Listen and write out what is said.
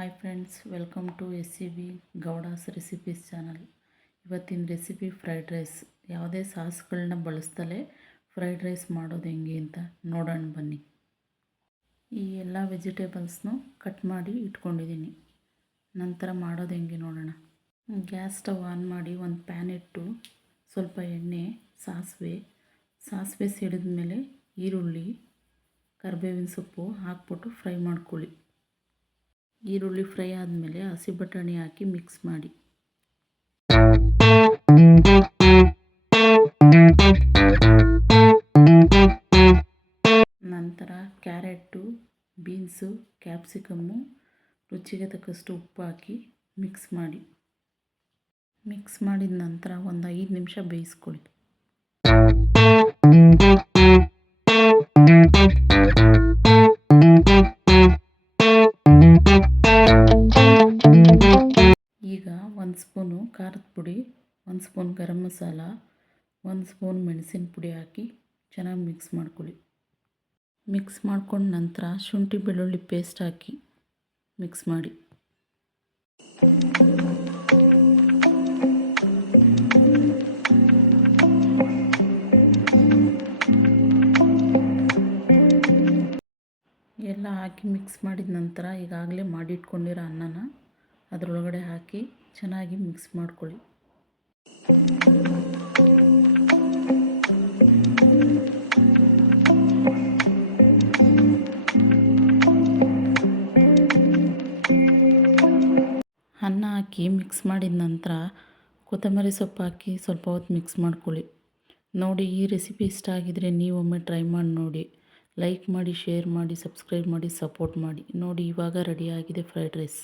Hi friends, welcome to SCB Gowda's recipes channel. ಇವತ್ತಿನ recipe fried rice. ಯಾವುದೇ ಸಾಸ್ಗಳನ್ನ ಬಳಸ್ದಲೇ fried rice ಮಾಡೋದು ಹೆಂಗೆ ಅಂತ ನೋಡೋಣ ಬನ್ನಿ. ಈ ಎಲ್ಲ ವೆಜಿಟೇಬಲ್ಸ್ನು ಕಟ್ ಮಾಡಿ ಇಟ್ಕೊಂಡಿದ್ದೀನಿ. ನಂತರ ಮಾಡೋದು ಹೆಂಗೆ ನೋಡೋಣ. ಗ್ಯಾಸ್ ಸ್ಟವ್ ಆನ್ ಮಾಡಿ ಒಂದು ಪ್ಯಾನ್ ಇಟ್ಟು ಸ್ವಲ್ಪ ಎಣ್ಣೆ, ಸಾಸಿವೆ ಸಿಡಿದ ಮೇಲೆ ಈರುಳ್ಳಿ, ಕರಿಬೇವಿನ ಸೊಪ್ಪು ಹಾಕ್ಬಿಟ್ಟು ಫ್ರೈ ಮಾಡ್ಕೊಳ್ಳಿ. ಈರುಳ್ಳಿ ಫ್ರೈ ಆದಮೇಲೆ ಹಸಿ ಬಟಾಣಿ ಹಾಕಿ ಮಿಕ್ಸ್ ಮಾಡಿ. ನಂತರ ಕ್ಯಾರೆಟು, ಬೀನ್ಸು, ಕ್ಯಾಪ್ಸಿಕಮ್ಮು, ರುಚಿಗೆ ತಕ್ಕಷ್ಟು ಉಪ್ಪು ಹಾಕಿ ಮಿಕ್ಸ್ ಮಾಡಿ. ಮಿಕ್ಸ್ ಮಾಡಿದ ನಂತರ ಒಂದು 5 ನಿಮಿಷ ಬೇಯಿಸ್ಕೊಳ್ಳಿ. ಈಗ 1 ಸ್ಪೂನು ಖಾರದ ಪುಡಿ, 1 ಸ್ಪೂನ್ ಗರಂ ಮಸಾಲ, 1 ಸ್ಪೂನ್ ಮೆಣಸಿನ ಪುಡಿ ಹಾಕಿ ಚೆನ್ನಾಗಿ ಮಿಕ್ಸ್ ಮಾಡ್ಕೊಳ್ಳಿ. ಮಿಕ್ಸ್ ಮಾಡ್ಕೊಂಡ ನಂತರ ಶುಂಠಿ ಬೆಳ್ಳುಳ್ಳಿ ಪೇಸ್ಟ್ ಹಾಕಿ ಮಿಕ್ಸ್ ಮಾಡಿ. ಎಲ್ಲ ಹಾಕಿ ಮಿಕ್ಸ್ ಮಾಡಿದ ನಂತರ ಈಗಾಗಲೇ ಮಾಡಿಟ್ಕೊಂಡಿರೋ ಅನ್ನನ ಅದರೊಳಗಡೆ ಹಾಕಿ ಚೆನ್ನಾಗಿ ಮಿಕ್ಸ್ ಮಾಡ್ಕೊಳ್ಳಿ. ಅನ್ನ ಹಾಕಿ ಮಿಕ್ಸ್ ಮಾಡಿದ ನಂತರ ಕೊತ್ತಂಬರಿ ಸೊಪ್ಪು ಹಾಕಿ ಸ್ವಲ್ಪ ಹೊತ್ತು ಮಿಕ್ಸ್ ಮಾಡ್ಕೊಳ್ಳಿ. ನೋಡಿ, ಈ ರೆಸಿಪಿ ಇಷ್ಟ ಆಗಿದರೆ ನೀವೊಮ್ಮೆ ಟ್ರೈ ಮಾಡಿ ನೋಡಿ. ಲೈಕ್ ಮಾಡಿ, ಶೇರ್ ಮಾಡಿ, ಸಬ್ಸ್ಕ್ರೈಬ್ ಮಾಡಿ, ಸಪೋರ್ಟ್ ಮಾಡಿ. ನೋಡಿ, ಇವಾಗ ರೆಡಿಯಾಗಿದೆ ಫ್ರೈಡ್ ರೈಸ್.